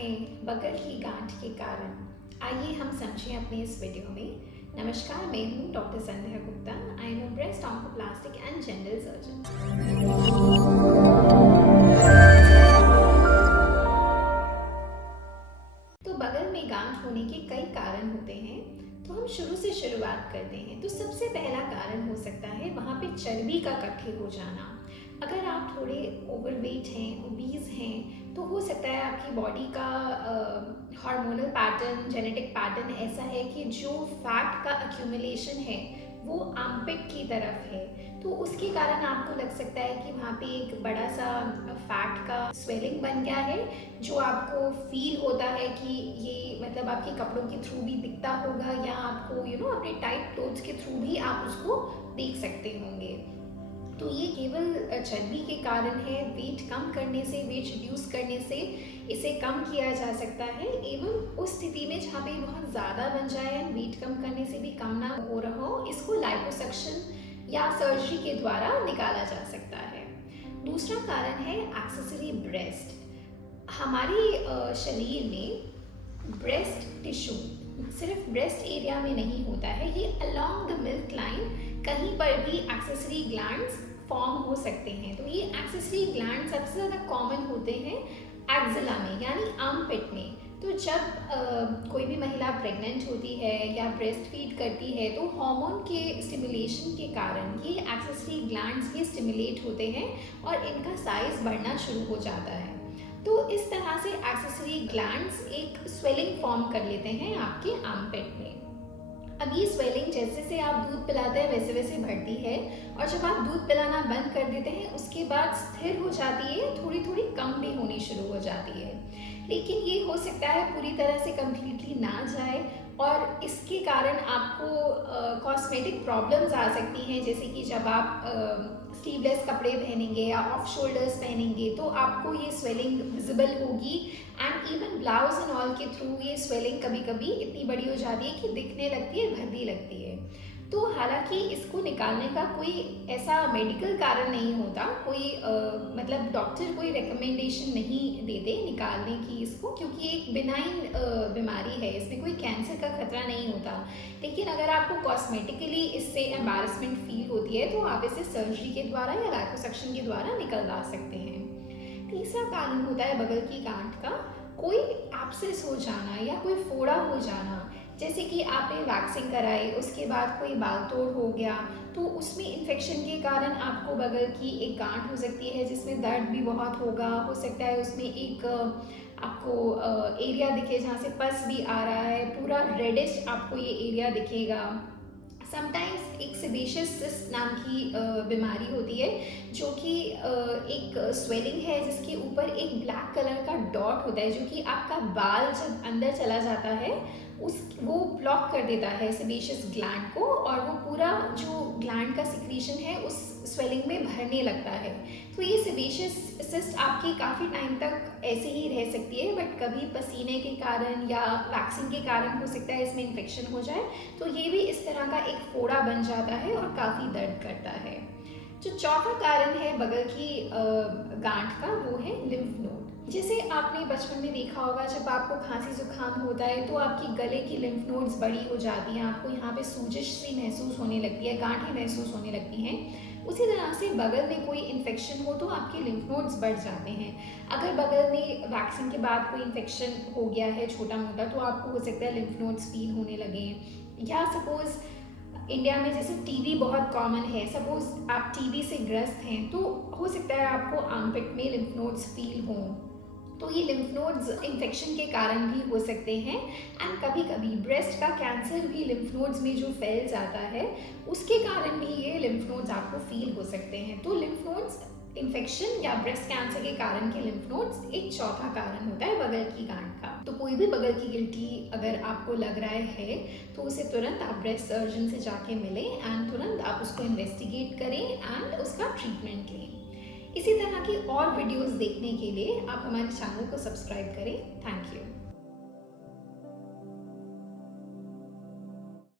हैं बगल की गांठ के कारण। आइए हम समझें अपने इस वीडियो में। नमस्कार, मैं हूं doctor Sandhya Gupta. I am a breast oncoplastic and general surgeon. तो बगल में गांठ होने के कई कारण होते हैं, तो हम शुरू से शुरुआत करते हैं। तो सबसे पहला कारण हो सकता है वहाँ पे चर्बी का इकट्ठे हो जाना। अगर आप थोड़े ओवरवेट हैं, ओबीज हैं, तो हो सकता है आपकी बॉडी का हार्मोनल पैटर्न, जेनेटिक पैटर्न ऐसा है कि जो फैट का एक्यूमुलेशन है वो आर्मपिट की तरफ है। तो उसके कारण आपको लग सकता है कि वहाँ पे एक बड़ा सा फैट का स्वेलिंग बन गया है, जो आपको फील होता है कि ये मतलब आपके कपड़ों के थ्रू भी दिखता होगा, या आपको अपने टाइट क्लोथ्स के थ्रू भी आप उसको देख सकते होंगे। तो ये केवल चर्बी के कारण है। वेट कम करने से, वेट रिड्यूस करने से इसे कम किया जा सकता है। एवं उस स्थिति में जहाँ पे बहुत ज़्यादा बन जाए, वेट कम करने से भी कम ना हो रहा हो, इसको लाइपोसक्शन या सर्जरी के द्वारा निकाला जा सकता है। दूसरा कारण है एक्सेसरी ब्रेस्ट। हमारे शरीर में ब्रेस्ट टिश्यू सिर्फ ब्रेस्ट एरिया में नहीं होता है, ये अलोंग द मिल्क लाइन कहीं पर भी एक्सेसरी ग्लैंड्स फॉर्म हो सकते हैं। तो ये एक्सेसरी ग्लैंड सबसे ज़्यादा कॉमन होते हैं एक्जिला में, यानी आर्मपिट में। तो जब कोई भी महिला प्रेग्नेंट होती है या ब्रेस्ट फीड करती है, तो हार्मोन के स्टिमुलेशन के कारण ये एक्सेसरी ग्लैंड्स ये स्टिमुलेट होते हैं और इनका साइज बढ़ना शुरू हो जाता है। तो इस तरह से एक्सेसरी ग्लैंड्स एक स्वेलिंग फॉर्म कर लेते हैं आपके आर्मपिट में। अब ये स्वेलिंग जैसे से आप दूध पिलाते हैं वैसे वैसे बढ़ती है, और जब आप दूध पिलाना बंद कर देते हैं उसके बाद स्थिर हो जाती है, थोड़ी थोड़ी कम भी होनी शुरू हो जाती है। लेकिन ये हो सकता है पूरी तरह से कम्प्लीटली ना जाए, और इसके कारण आपको कॉस्मेटिक प्रॉब्लम्स आ सकती हैं, जैसे कि जब आप स्लीवलेस कपड़े पहनेंगे या ऑफ शोल्डर्स पहनेंगे तो आपको ये स्वेलिंग विजिबल होगी। And even blouse and all के थ्रू ये स्वेलिंग कभी कभी इतनी बड़ी हो जाती है कि दिखने लगती है, भद्दी लगती है। तो हालांकि इसको निकालने का कोई ऐसा मेडिकल कारण नहीं होता, कोई मतलब डॉक्टर कोई रिकमेंडेशन नहीं देते निकालने की इसको, क्योंकि एक बिनाइन बीमारी है, इसमें कोई कैंसर का खतरा नहीं होता। लेकिन अगर आपको कॉस्मेटिकली इससे एम्बैरसमेंट फील होती है तो आप इसे सर्जरी के द्वारा या लाइपोसक्शन के द्वारा निकलवा सकते हैं। तीसरा कारण होता है बगल की गांठ का कोई एब्सेस हो जाना या कोई फोड़ा हो जाना। जैसे कि आपने वैक्सिंग कराई, उसके बाद कोई बाल तोड़ हो गया, तो उसमें इन्फेक्शन के कारण आपको बगल की एक गांठ हो सकती है जिसमें दर्द भी बहुत होगा। हो सकता है उसमें एक आपको एरिया दिखे जहाँ से पस भी आ रहा है, पूरा रेडिश आपको ये एरिया दिखेगा। समटाइम्स एक सेबेशियस सिस्ट नाम की बीमारी होती है, जो कि एक स्वेलिंग है जिसके ऊपर एक ब्लैक कलर का डॉट होता है, जो कि आपका बाल जब अंदर चला जाता है वो ब्लॉक कर देता है सेबेशियस ग्लैंड को, और वो पूरा जो ग्लैंड का सिक्रीशन है उस स्वेलिंग में भरने लगता है। तो ये सेबेशियस सिस्ट आपकी काफ़ी टाइम तक ऐसे ही रह सकती है, बट कभी पसीने के कारण या वैक्सीन के कारण हो सकता है इसमें इन्फेक्शन हो जाए, तो ये भी इस तरह का एक फोड़ा बन जाता है और काफ़ी दर्द करता है। जो चौथा कारण है बगल की गांठ का, वो है लिम्फ नोड। जैसे आपने बचपन में देखा होगा, जब आपको खांसी जुकाम होता है तो आपकी गले की लिम्फ नोड्स बड़ी हो जाती हैं, आपको यहाँ पे सूजिश सी महसूस होने लगती है, गांठें महसूस होने लगती हैं। उसी तरह से बगल में कोई इन्फेक्शन हो तो आपके लिम्फ नोड्स बढ़ जाते हैं। अगर बगल में वैक्सीन के बाद कोई इन्फेक्शन हो गया है छोटा मोटा, तो आपको हो सकता है लिम्फ नोड्स फील होने लगे। या सपोज इंडिया में जैसे टीबी बहुत कॉमन है, सपोज आप टीबी से ग्रस्त हैं तो हो सकता है आपको आर्मपिट में लिम्फ नोड्स फील हों। तो ये लिम्फ नोड्स इन्फेक्शन के कारण भी हो सकते हैं। एंड कभी कभी ब्रेस्ट का कैंसर भी लिम्फ नोड्स में जो फैल जाता है उसके कारण भी ये लिम्फ नोड्स आपको फील हो सकते हैं। तो लिम्फ नोड्स इन्फेक्शन या ब्रेस्ट कैंसर के कारण के लिम्फ नोड्स एक चौथा कारण होता है बगल की गांठ का। तो कोई भी बगल की गिल्टी अगर आपको लग रहा है तो उसे तुरंत आप ब्रेस्ट सर्जन से जाके मिलें एंड तुरंत आप उसको इन्वेस्टिगेट करें एंड उसका ट्रीटमेंट लें। इसी तरह की और वीडियोस देखने के लिए आप हमारे चैनल को सब्सक्राइब करें। Thank you.